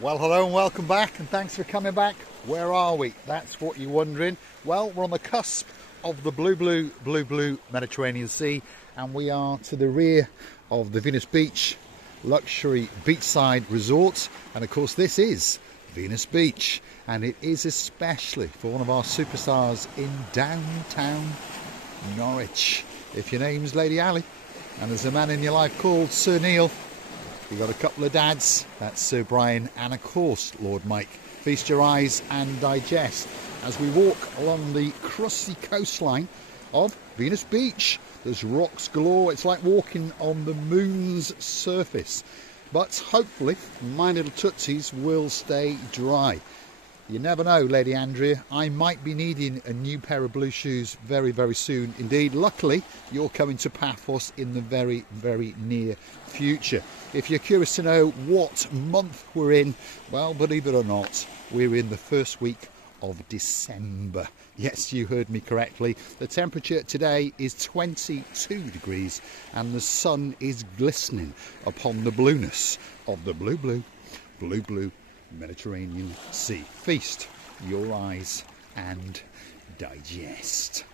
Well, hello and welcome back, and thanks for coming back. Where are we? That's what you're wondering. Well, we're on the cusp of the blue Mediterranean Sea, and we are to the rear of the Venus Beach luxury beachside resort. And of course, this is Venus Beach, and it is especially for one of our superstars in downtown Norwich. If your name's Lady Ali and there's a man in your life called Sir Neil, you've got a couple of dads, that's Sir Brian and of course Lord Mike. Feast your eyes and digest as we walk along the crusty coastline of Venus Beach. There's rocks galore, it's like walking on the moon's surface. But hopefully my little tootsies will stay dry. You never know, Lady Andrea, I might be needing a new pair of blue shoes very, very soon indeed. Luckily, you're coming to Paphos in the very, very near future. If you're curious to know what month we're in, well, believe it or not, we're in the first week of December. Yes, you heard me correctly. The temperature today is 22 degrees and the sun is glistening upon the blueness of the blue Mediterranean Sea. Feast your eyes and digest.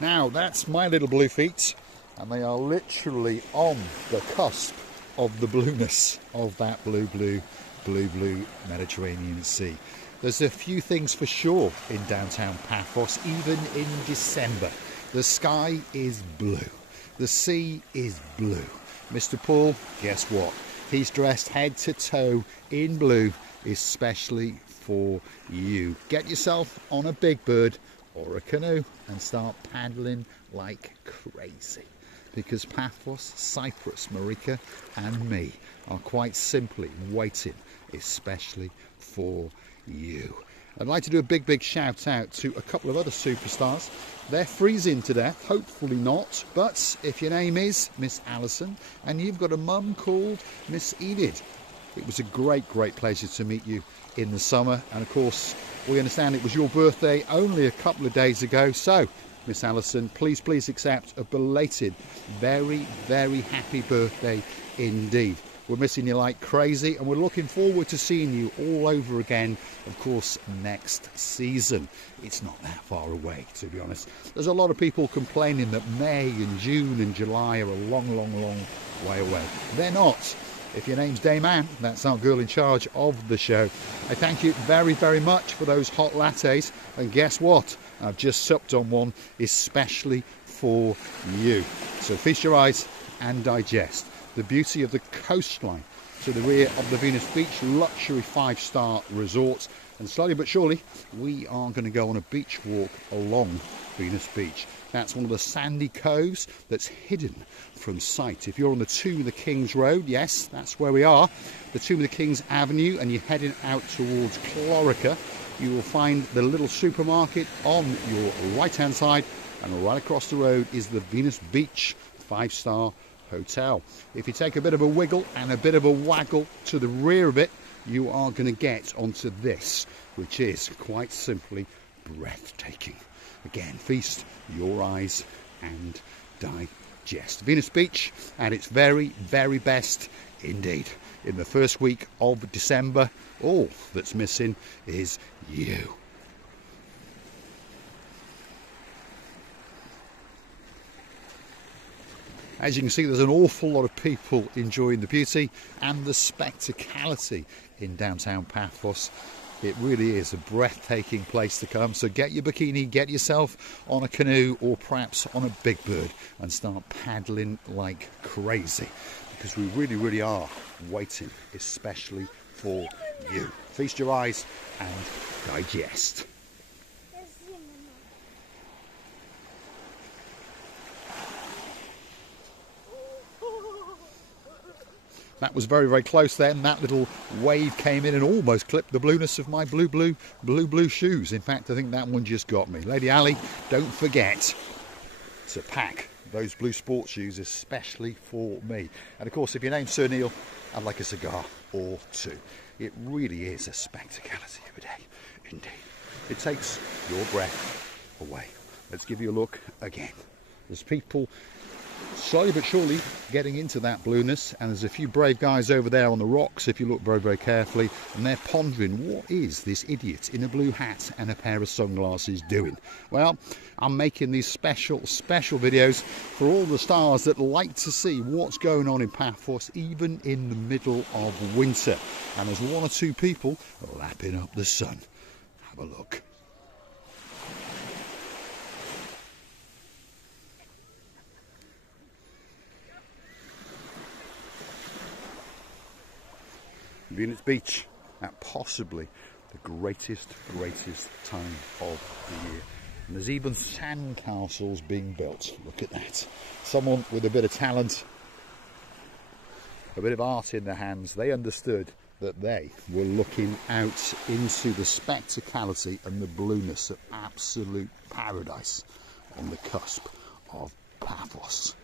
Now that's my little blue feet, and they are literally on the cusp of the blueness of that blue Mediterranean Sea. There's a few things for sure in downtown Paphos, even in December. The sky is blue. The sea is blue. Mr. Paul, guess what? He's dressed head to toe in blue, especially for you. Get yourself on a big bird or a canoe and start paddling like crazy. Because Paphos, Cyprus, Marika and me are quite simply waiting, especially for you. I'd like to do a big shout out to a couple of other superstars. They're freezing to death, hopefully not, but if your name is Miss Alison and you've got a mum called Miss Enid, it was a great pleasure to meet you in the summer, and of course we understand it was your birthday only a couple of days ago, so Miss Alison, please accept a belated very happy birthday indeed. We're missing you like crazy, and we're looking forward to seeing you all over again, of course, next season. It's not that far away, to be honest. There's a lot of people complaining that May and June and July are a long way away. They're not. If your name's Dame Anne, that's our girl in charge of the show. I thank you very much for those hot lattes, and guess what? I've just supped on one especially for you. So feast your eyes and digest the beauty of the coastline to the rear of the Venus Beach luxury 5-star resort, and slowly but surely we are going to go on a beach walk along Venus Beach. That's one of the sandy coves that's hidden from sight. If you're on the Tomb of the Kings Road, yes, that's where we are, the Tomb of the Kings Avenue, and you're heading out towards Clorica, you will find the little supermarket on your right hand side, and right across the road is the Venus Beach 5-star hotel. If you take a bit of a wiggle and a bit of a waggle to the rear of it, you are going to get onto this, which is quite simply breathtaking. Again, feast your eyes and digest. Venus Beach at its very best indeed. In the first week of December, all that's missing is you. As you can see, there's an awful lot of people enjoying the beauty and the spectacality in downtown Paphos. It really is a breathtaking place to come. So get your bikini, get yourself on a canoe or perhaps on a big bird and start paddling like crazy, because we really are waiting especially for you. Feast your eyes and digest. That was very close then. That little wave came in and almost clipped the blueness of my blue shoes. In fact, I think that one just got me. Lady Ali, don't forget to pack those blue sports shoes, especially for me. And of course, if your name's Sir Neil, I'd like a cigar or two. It really is a spectacality of a day, indeed. It takes your breath away. let's give you a look again. There's people slowly but surely getting into that blueness, and there's a few brave guys over there on the rocks if you look very, very carefully, and they're pondering, what is this idiot in a blue hat and a pair of sunglasses doing? Well, I'm making these special videos for all the stars that like to see what's going on in Paphos even in the middle of winter, and there's one or two people lapping up the sun. Have a look. Venus Beach at possibly the greatest time of the year. And there's even sand castles being built. Look at that. Someone with a bit of talent, a bit of art in their hands, they understood that they were looking out into the spectacality and the blueness of absolute paradise on the cusp of Paphos.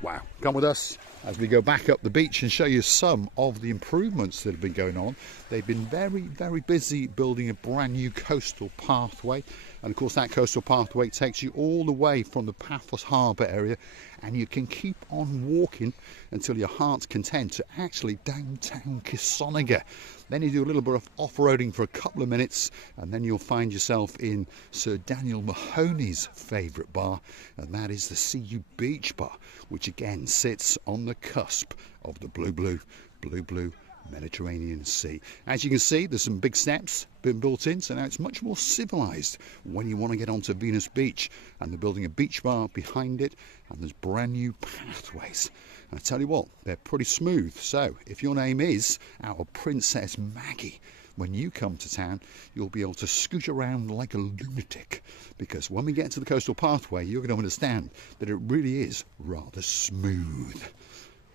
Wow, come with us as we go back up the beach and show you some of the improvements that have been going on. They've been very busy building a brand new coastal pathway, and of course that coastal pathway takes you all the way from the Paphos harbour area, and you can keep on walking until your heart's content to actually downtown Kisonaga. Then you do a little bit of off-roading for a couple of minutes, and then you'll find yourself in Sir Daniel Mahoney's favourite bar, and that is the CU Beach Bar, which again sits on the cusp of the blue Mediterranean Sea. As you can see, there's some big steps been built in, so now it's much more civilized when you want to get onto Venus Beach, and they're building a beach bar behind it, and there's brand new pathways. And I tell you what, they're pretty smooth. So if your name is our Princess Maggie, when you come to town, you'll be able to scoot around like a lunatic, because when we get to the coastal pathway, you're going to understand that it really is rather smooth.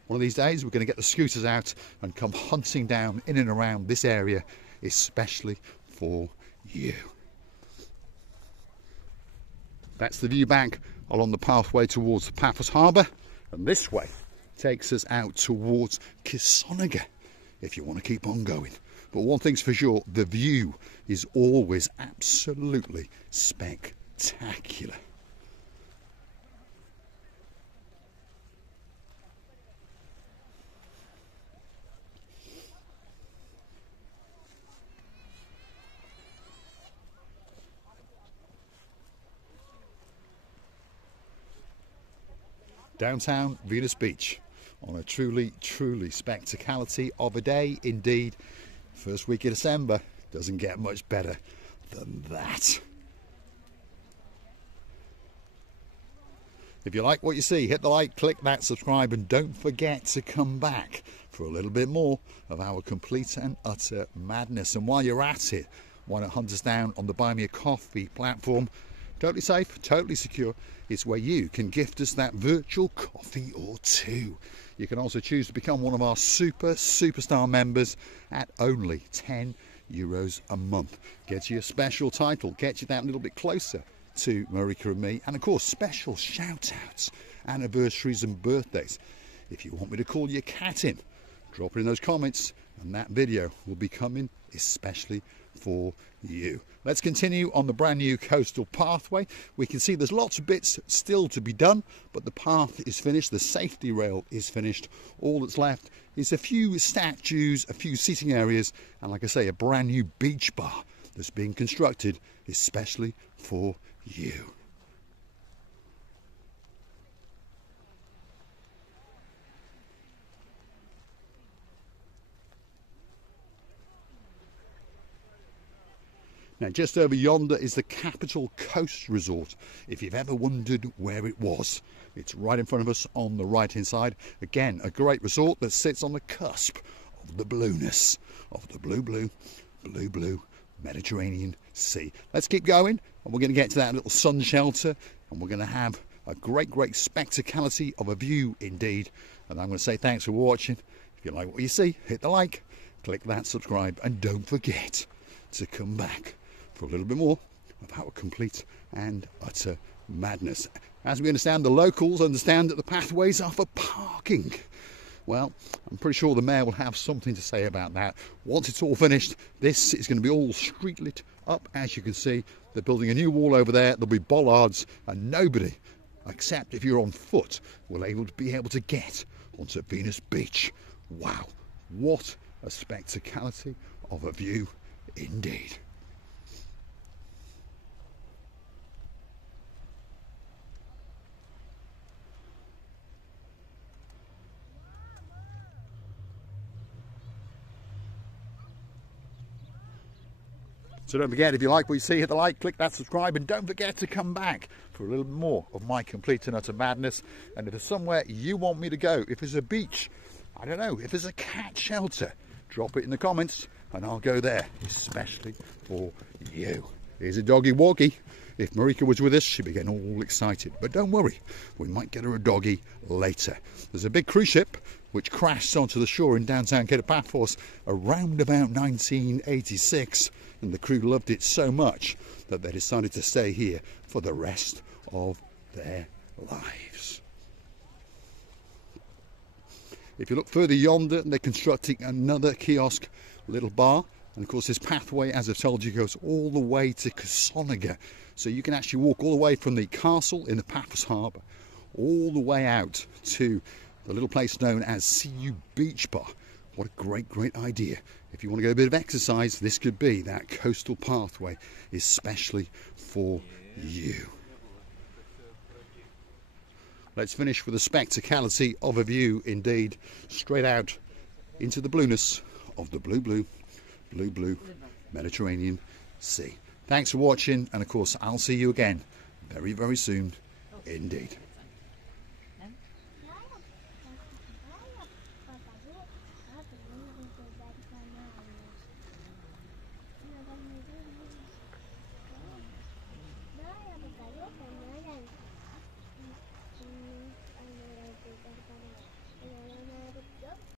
One of these days, we're going to get the scooters out and come hunting down in and around this area, especially for you. That's the view back along the pathway towards the Paphos harbour, and this way takes us out towards Kisonaga if you want to keep on going. But one thing's for sure, the view is always absolutely spectacular. Downtown Venus Beach on a truly spectacality of a day indeed. First week of December doesn't get much better than that. If you like what you see, hit the like, click that subscribe, and don't forget to come back for a little bit more of our complete and utter madness. And while you're at it, why not hunt us down on the Buy Me a Coffee platform? Totally safe, totally secure. It's where you can gift us that virtual coffee or two. You can also choose to become one of our superstar members at only €10 a month. Gets you a special title, gets you that little bit closer to Marika and me, and of course special shout outs, anniversaries and birthdays. If you want me to call your cat in, drop it in those comments, and that video will be coming especially for you. Let's continue on the brand new coastal pathway. We can see there's lots of bits still to be done, but the path is finished, the safety rail is finished. All that's left is a few statues, a few seating areas, and like I say, a brand new beach bar that's being constructed especially for you. Now, just over yonder is the Capital Coast Resort. If you've ever wondered where it was, it's right in front of us on the right hand side. Again, a great resort that sits on the cusp of the blueness of the blue Mediterranean Sea. Let's keep going, and we're going to get to that little sun shelter, and we're going to have a great spectacality of a view indeed. And I'm going to say thanks for watching. If you like what you see, hit the like, click that subscribe, and don't forget to come back for a little bit more of our complete and utter madness. As we understand, the locals understand that the pathways are for parking, Well, I'm pretty sure the mayor will have something to say about that. Once it's all finished, this is going to be all street lit up, as you can see. They're building a new wall over there. There'll be bollards, and nobody, except if you're on foot, will be able to get onto Venus Beach. Wow, what a spectacality of a view indeed. So don't forget, if you like what you see, hit the like, click that subscribe, and don't forget to come back for a little more of my complete and utter madness. And if there's somewhere you want me to go, if there's a beach, I don't know, if there's a cat shelter, drop it in the comments and I'll go there, especially for you. Here's a doggy walkie. If Marika was with us, she'd be getting all excited. But don't worry, we might get her a doggy later. There's a big cruise ship which crashed onto the shore in downtown Paphos around about 1986. And the crew loved it so much that they decided to stay here for the rest of their lives. If you look further yonder, they're constructing another kiosk little bar. And of course this pathway, as I've told you, goes all the way to Kasoniga. So you can actually walk all the way from the castle in the Paphos harbour all the way out to the little place known as CU Beach Bar. What a great, great idea. If you want to get a bit of exercise, this could be that coastal pathway, especially for you. Let's finish with a spectacality of a view indeed, straight out into the blueness of the blue Mediterranean Sea. Thanks for watching, and of course I'll see you again very, very soon indeed.